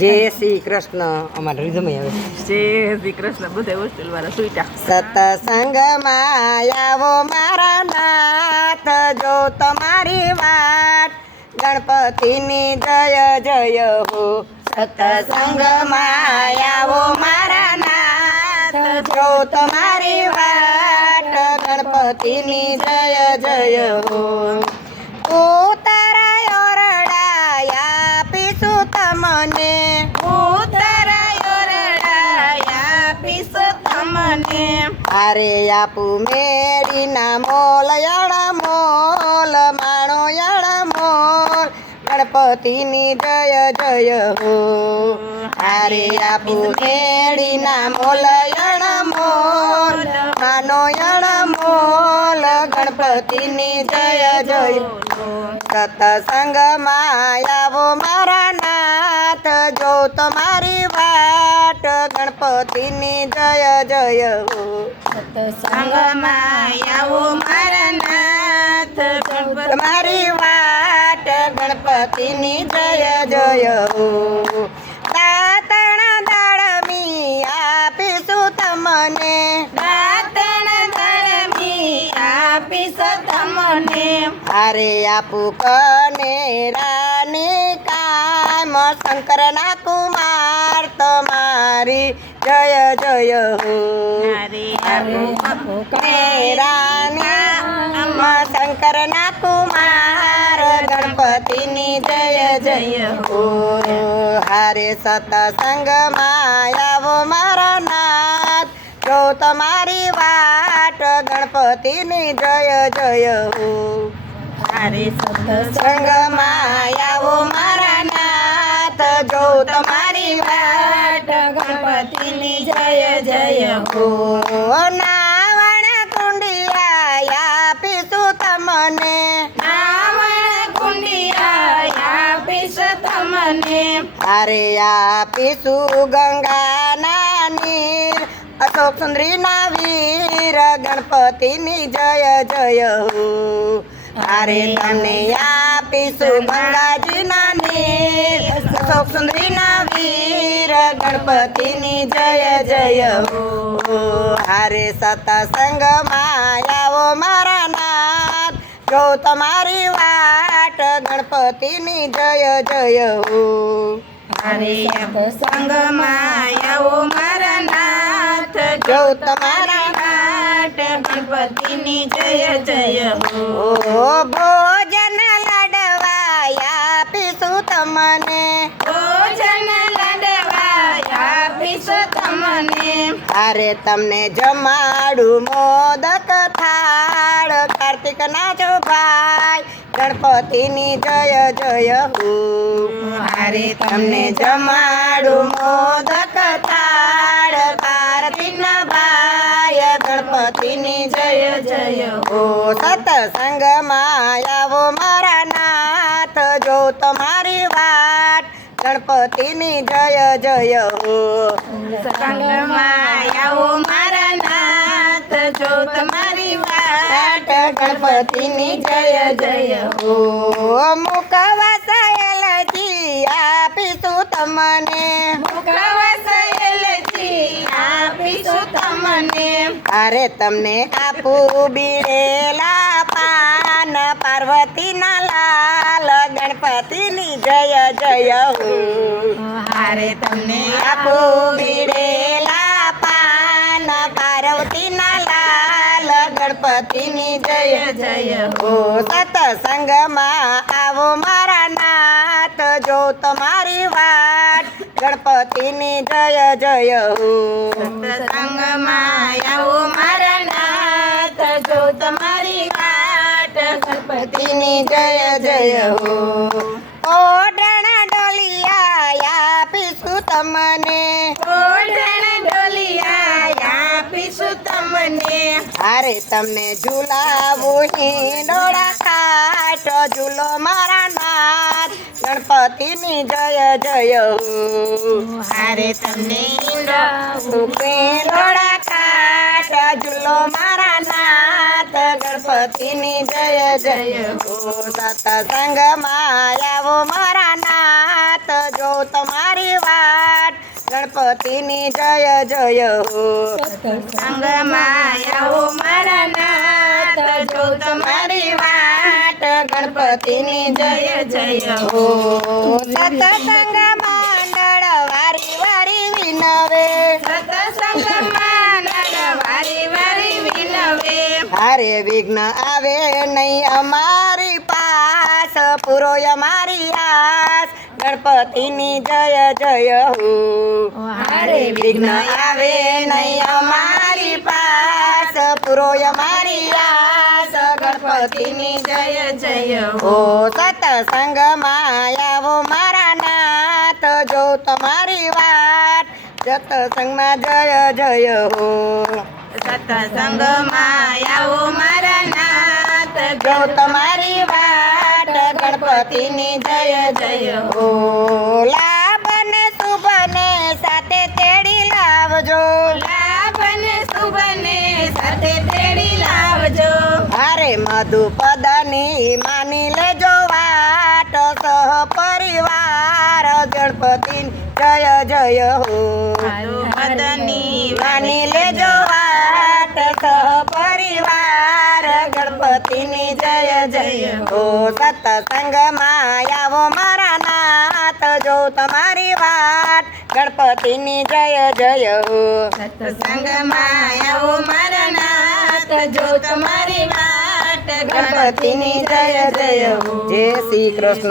જય શ્રી કૃષ્ણ. અમારે રીધમ આવે. જય શ્રી કૃષ્ણ. બધા હોસ્ટેલ વાળા સુઈટા. સતસંગમાં આવો મારા નાથ જો તમારી વાત. ગણપતિની જય જય હો. સતસંગમાં આવો મારા નાથ જો તમારી વાત. ગણપતિની જય જય હો. આપુ મેરીના મોલ, યાળા મોલ, માણો યાળા મોલ. ગણપતિની જય જય હો. અરે આપુ મેરીના મોલ, યાળા મોલ માનો યાળા મોલ. ગણપતિની જય જય સતસંગમાં આવો મારા નાથ. જો તમારી ગણપતિની જય જય. હો સંગમાં આવો મારા નાથ ગણપતિ તમારી વાટ ગણપતિની જય જય. હો દાતણ દાળમી આપીશું તમને. દાતણ દાળમી આપીશું તમને. અરે આપુ કને રાની કામ શંકરના કુમાર. તમારી જય જય હો. રાની શંકરના કુમાર. ગણપતિની જય જય હો. હારે સતસંગ આવો મારા નાથ. જો તમારી વાટ ગણપતિની જય જય હો. હારે સતસંગ આવો મારા નાથ. જો તમારી જય જય નાવણ કુંડિયા આપીશું તમને. નાવણ કુંડિયા આપીશ તમને. અરે આપીશું ગંગાના નીર અશોક સુંદરીના વીર ગણપતિની જય જય હો. અરે તમને આપીશું ગંગાજીના નીર અશોક સુંદરીના વીર ગણપતિની જય જય હો હારે સતસંગ માયાઓ મારા નાથ જો તમારી વાટ ગણપતિની જય જય હો હારે સંગમાં માયાઓ મારા નાથ જો તમારા વાટ ગણપતિની જય જય હો ભોજન લડવાયા આપીશું તમને અરે તમને જમાડું મોદક થાળ. કાર્તિક નાચો ભાઈ ગણપતિની જય જય હો. અરે તમને જમાડું મોદક થાળ. કાર્તિકના ભાઈ, ગણપતિની જય જય હો. સતસંગમાં આવો મારા ગણપતિની જય જય હો. સંગમાં આવો મારા નાથ જો તમારી વાટ ગણપતિની જય જય હો. મુકવા સયલજી આપીશું તમને. મુખવસેલજી આપીશું તમને. અરે તમને આપું બીડેલા પાન પાર્વતીના લાલ ગણપતિની જય જય હો. હારે તમને આપું બીડેલા પાન પાર્વતીના લાલ ગણપતિની જય જય ઓ સતસંગમાં આવો મારા નાથ, જો તમારી વાત ગણપતિની જય જય હો. સત્સંગમાં આવો મારા ગણપતિની જય જય હો. ઓઢણા ડોલિયા આપીશું તમને. ઓઢણ ડોલિયા આપીશું તમને. અરે તમને ઝુલાવું હિંડોળા ખાટ ઝૂલો મારા નાથ. ગણપતિની જય જય હો. હારે તમને હિંડોળા ખાટ ઝૂલો મારા ગણપતિની જય જય હો સતસંગમાં આવો મારા નાથ. જો તમારી વાત ગણપતિની જય જય હો સંગમાં આવો મારા નાથ. જો તમારી વાટ ગણપતિની જય જય હો સતસંગ મંડળ વારી વારી વિનવે સતસંગમાં નર વારી વારી હારે વિઘ્ન આવે નહીં. અમારી પાસ પૂરો અમારી આસ. ગણપતિની જય જય હો. અરે વિઘ્ન આવે નહીં. અમારી પાસ પૂરો અમારી આસ. ગણપતિની જય જય ઓ સતસંગ માયાવો મારા નાથ. જો તમારી વાત સતસંગમાં જય જય હો. સતસંગમાં આવો મારા નાથ જો તમારી વાટ ગણપતિની જય જય હો. લાભ ને શુભ ને સાથે તેડી લાવજો. લાભ ને શુભ ને સાથે તેડી લાવજો. હારે મધુપદની માની લેજો વાટ સહ પરિવાર ગણપતિ જય જય હો. મદની માની લેજો વાટ સત્સંગમાં આવો મારા નાથ. જો તમારી વાત ગણપતિની જય જય હો. સત્સંગમાં આવો મારા નાથ. જો તમારી વાટ ગણપતિની જય જય હો. જય શ્રી કૃષ્ણ.